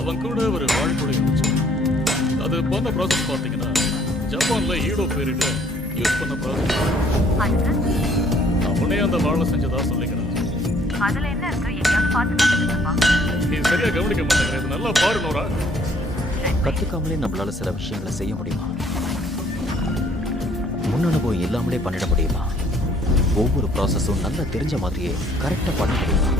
அவன் கூட ஒரு வாழ் கூட இருந்துச்சு. அது பண்ண ப்ராசஸ் பார்த்தீங்கன்னா ஜப்பான்ல ஈடோ பேரில் யூஸ் பண்ண ப்ராசஸ். அவனே அந்த வாழை செஞ்சதா சொல்லிக்கிறான். அதுல என்ன இருக்கு? எங்கேயாவது பார்த்துப்பா. நீ சரியா கவனிக்க மாட்டேங்கிற. இது நல்லா பாரு நோரா. கற்றுக்காமலே நம்மளால சில விஷயங்களை செய்ய முடியுமா? முன் அனுபவம் இல்லாமலே பண்ணிட முடியுமா? ஒவ்வொரு ப்ராசஸும் நல்லா தெரிஞ்ச மாதிரியே கரெக்டாக பண்ண முடியுமா?